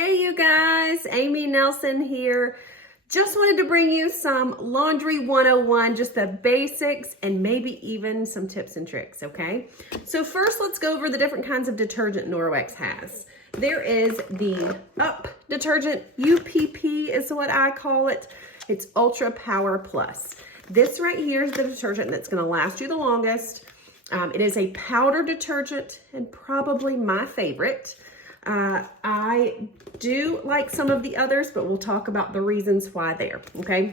Hey you guys, Amy Nelson here. Just wanted to bring you some Laundry 101, just the basics and maybe even some tips and tricks, okay? So first, let's go over the different kinds of detergent Norwex has. There is the UP detergent, UPP is what I call it. It's Ultra Power Plus. This right here is the detergent that's gonna last you the longest. It is a powder detergent and probably my favorite. I do like some of the others, but we'll talk about the reasons why there, okay?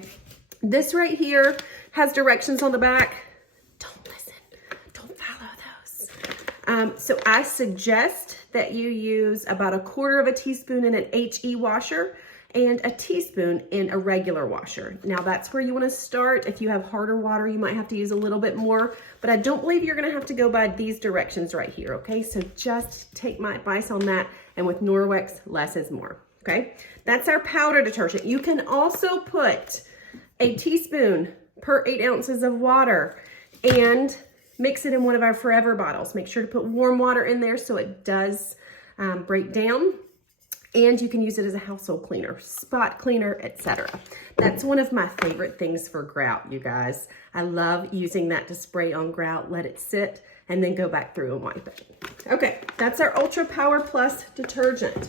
This right here has directions on the back. Don't listen, don't follow those. So I suggest that you use about 1/4 teaspoon in an HE washer and a teaspoon in a regular washer. Now that's where you wanna start. If you have harder water, you might have to use a little bit more, but I don't believe you're gonna have to go by these directions right here, okay? So just take my advice on that, and with Norwex, less is more, okay? That's our powder detergent. You can also put a teaspoon per 8 ounces of water and mix it in one of our Forever bottles. Make sure to put warm water in there so it does break down. And you can use it as a household cleaner, spot cleaner, etc. That's one of my favorite things for grout, you guys. I love using that to spray on grout, let it sit, and then go back through and wipe it. Okay, that's our Ultra Power Plus detergent.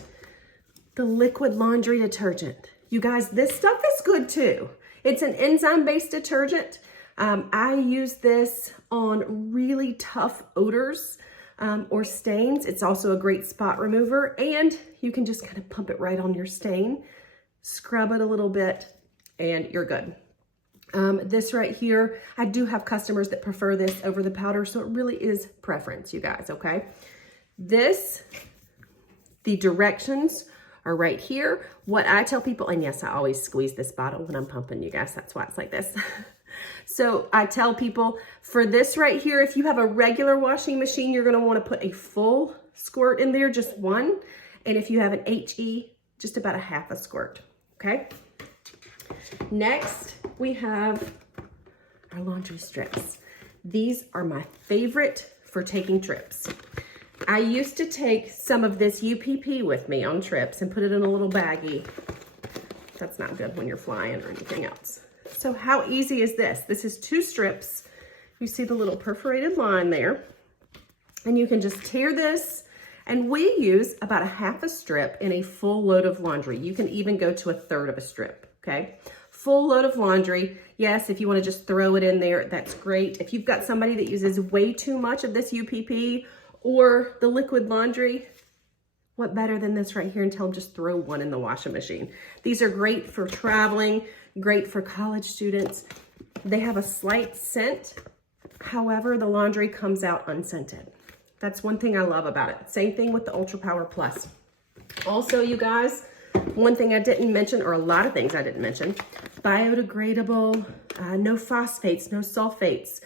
The liquid laundry detergent. You guys, this stuff is good too. It's an enzyme-based detergent. I use this on really tough odors. Or stains. It's also a great spot remover, and you can just kind of pump it right on your stain, scrub it a little bit, and you're good. This right here, I do have customers that prefer this over the powder, so it really is preference, you guys, okay? The directions are right here. What I tell people, and yes, I always squeeze this bottle when I'm pumping, you guys, that's why it's like this. So I tell people for this right here, if you have a regular washing machine, you're gonna wanna put a full squirt in there, just one. And if you have an HE, just about a half a squirt, okay? Next, we have our laundry strips. These are my favorite for taking trips. I used to take some of this UPP with me on trips and put it in a little baggie. That's not good when you're flying or anything else. So how easy is this? This is 2 strips. You see the little perforated line there. And you can just tear this, and we use about a half a strip in a full load of laundry. You can even go to 1/3 of a strip, okay? Full load of laundry. Yes, if you wanna just throw it in there, that's great. If you've got somebody that uses way too much of this UPP or the liquid laundry, what better than this right here, and tell them just throw one in the washing machine. These are great for traveling, great for college students. They have a slight scent. However, the laundry comes out unscented. That's one thing I love about it. Same thing with the Ultra Power Plus. Also, you guys, one thing I didn't mention, or a lot of things I didn't mention, biodegradable, no phosphates, no sulfates,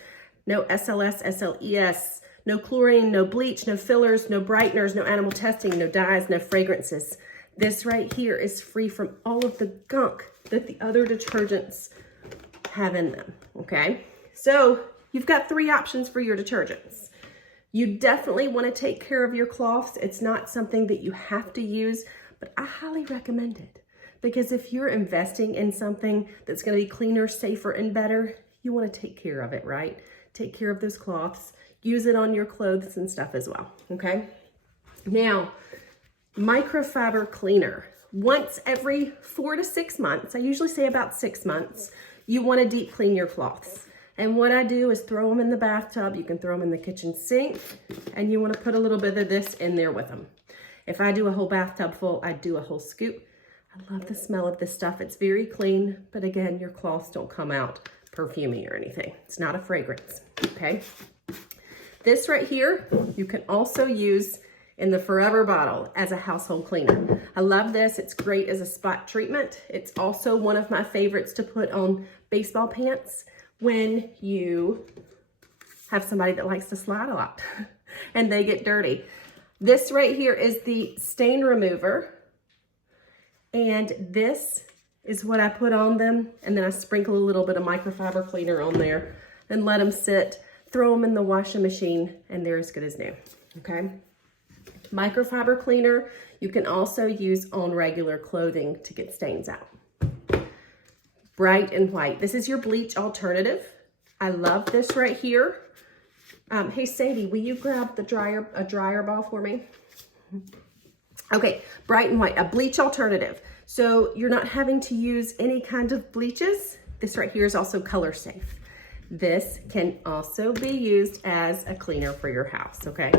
no SLS, SLES, no chlorine, no bleach, no fillers, no brighteners, no animal testing, no dyes, no fragrances. This right here is free from all of the gunk that the other detergents have in them, okay? So you've got 3 options for your detergents. You definitely wanna take care of your cloths. It's not something that you have to use, but I highly recommend it. Because if you're investing in something that's gonna be cleaner, safer, and better, you wanna take care of it, right? Take care of those cloths. Use it on your clothes and stuff as well, okay? Now, microfiber cleaner. Once every 4 to 6 months, I usually say about 6 months, you wanna deep clean your cloths. And what I do is throw them in the bathtub. You can throw them in the kitchen sink, and you wanna put a little bit of this in there with them. If I do a whole bathtub full, I do a whole scoop. I love the smell of this stuff. It's very clean, but again, your cloths don't come out perfumey or anything. It's not a fragrance, okay? This right here, you can also use in the Forever bottle as a household cleaner. I love this. It's great as a spot treatment. It's also one of my favorites to put on baseball pants when you have somebody that likes to slide a lot and they get dirty. This right here is the stain remover, and this is what I put on them, and then I sprinkle a little bit of microfiber cleaner on there and let them sit, throw them in the washing machine, and they're as good as new, okay? Microfiber cleaner, You can also use on regular clothing to get stains out. Bright and white. This is your bleach alternative. I love this right here. Hey Sadie, will you grab a dryer ball for me? Okay, bright and white, a bleach alternative. So you're not having to use any kind of bleaches. This right here is also color safe. This can also be used as a cleaner for your house, okay?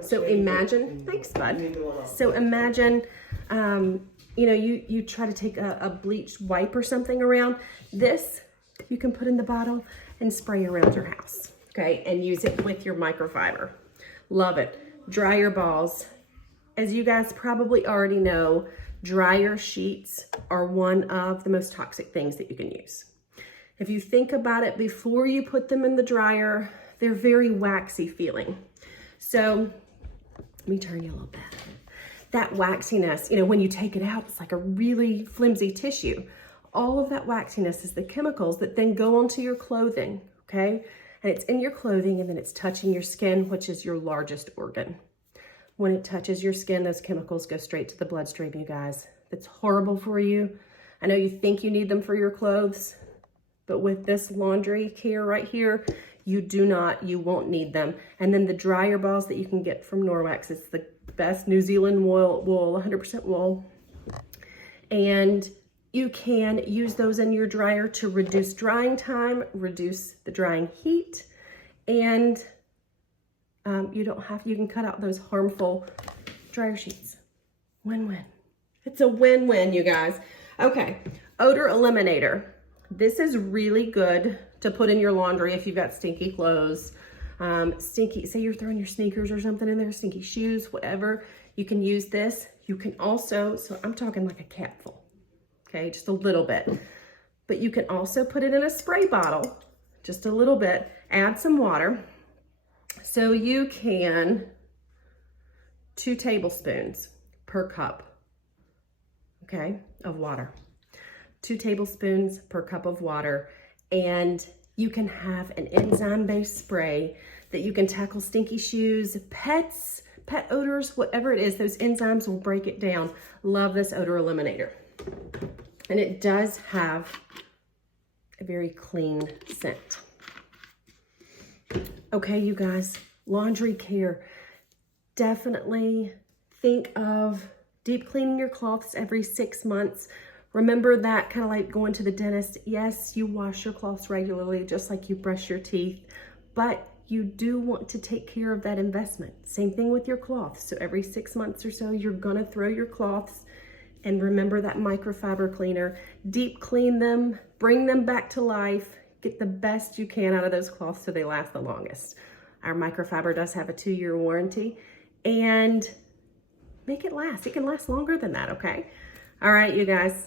So imagine, thanks bud. So imagine, you know, you try to take a bleached wipe or something around. This you can put in the bottle and spray around your house, okay? And use it with your microfiber. Love it. Dryer balls. As you guys probably already know, dryer sheets are one of the most toxic things that you can use. If you think about it, before you put them in the dryer, they're very waxy feeling. So let me turn you a little bit. That waxiness, you know, when you take it out, it's like a really flimsy tissue. All of that waxiness is the chemicals that then go onto your clothing, okay? And it's in your clothing and then it's touching your skin, which is your largest organ. When it touches your skin, those chemicals go straight to the bloodstream, you guys. That's horrible for you. I know you think you need them for your clothes, but with this laundry care right here, you won't need them. And then the dryer balls that you can get from Norwex, it's the best New Zealand wool, 100% wool. And you can use those in your dryer to reduce drying time, reduce the drying heat, and you can cut out those harmful dryer sheets. Win-win. It's a win-win, you guys. Okay, odor eliminator. This is really good to put in your laundry if you've got stinky clothes, say you're throwing your sneakers or something in there, stinky shoes, whatever. You can use this. You can also, so I'm talking like a capful, okay, just a little bit. But you can also put it in a spray bottle, just a little bit, add some water. So you can, 2 tablespoons per cup, okay, of water. 2 tablespoons per cup of water, and you can have an enzyme-based spray that you can tackle stinky shoes, pet odors, whatever it is, those enzymes will break it down. Love this odor eliminator. And it does have a very clean scent. Okay, you guys, laundry care. Definitely think of deep cleaning your cloths every 6 months. Remember that, kind of like going to the dentist. Yes, you wash your cloths regularly, just like you brush your teeth, but you do want to take care of that investment. Same thing with your cloths. So every 6 months or so, you're gonna throw your cloths, and remember that microfiber cleaner. Deep clean them, bring them back to life, get the best you can out of those cloths so they last the longest. Our microfiber does have a 2-year warranty, and make it last. It can last longer than that, okay? All right, you guys.